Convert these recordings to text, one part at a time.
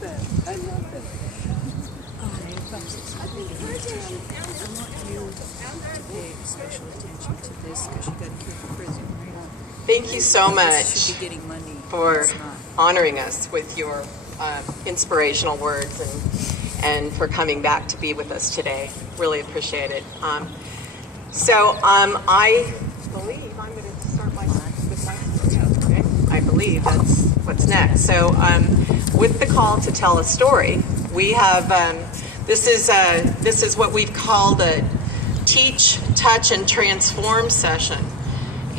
that. I love that. I want you to pay special attention to this because you got a kid in prison, right? Thank you so Should much be getting money. for It's not. honoring us with your inspirational words and for coming back to be with us today. Really appreciate it. I believe I'm going to start with my story. Okay? I believe that's what's next. So with the call to tell a story, we have this is what we've called a Teach, Touch, and Transform session.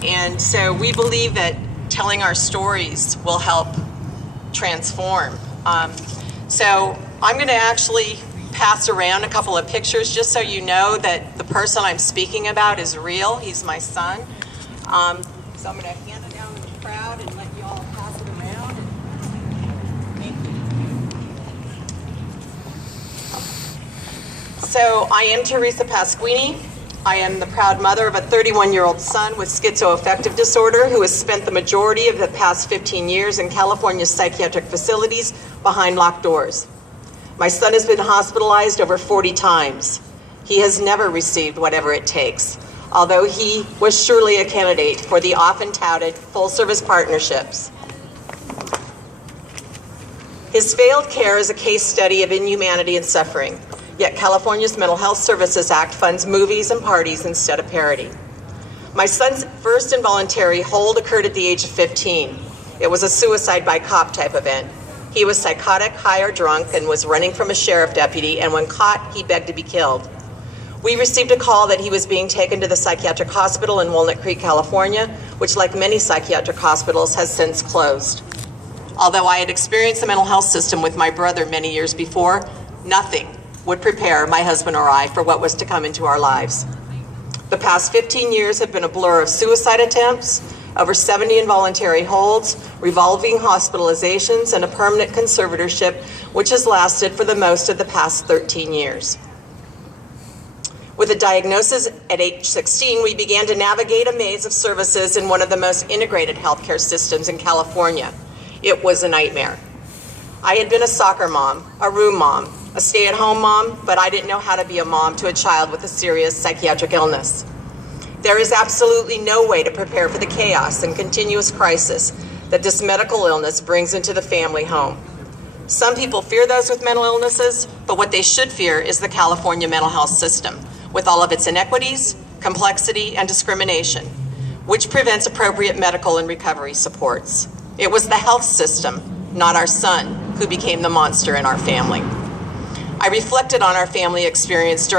And so we believe that telling our stories will help transform. So I'm going to actually pass around a couple of pictures just so you know that the person I'm speaking about is real. He's my son. So I'm going to hand it down to the crowd and let you all pass it around. Thank you. So I am Teresa Pasquini. I am the proud mother of a 31-year-old son with schizoaffective disorder who has spent the majority of the past 15 years in California's psychiatric facilities behind locked doors. My son has been hospitalized over 40 times. He has never received whatever it takes, although he was surely a candidate for the often touted full-service partnerships. His failed care is a case study of inhumanity and suffering. Yet California's Mental Health Services Act funds movies and parties instead of parity. My son's first involuntary hold occurred at the age of 15. It was a suicide by cop type event. He was psychotic, high, or drunk and was running from a sheriff deputy, and when caught, he begged to be killed. We received a call that he was being taken to the psychiatric hospital in Walnut Creek, California, which, like many psychiatric hospitals, has since closed. Although I had experienced the mental health system with my brother many years before, nothing would prepare my husband or I for what was to come into our lives. The past 15 years have been a blur of suicide attempts, over 70 involuntary holds, revolving hospitalizations, and a permanent conservatorship, which has lasted for the most of the past 13 years. With a diagnosis at age 16, we began to navigate a maze of services in one of the most integrated healthcare systems in California. It was a nightmare. I had been a soccer mom, a room mom, a stay-at-home mom, but I didn't know how to be a mom to a child with a serious psychiatric illness. There is absolutely no way to prepare for the chaos and continuous crisis that this medical illness brings into the family home. Some people fear those with mental illnesses, but what they should fear is the California mental health system, with all of its inequities, complexity, and discrimination, which prevents appropriate medical and recovery supports. It was the health system, not our son, who became the monster in our family. I reflected on our family experience during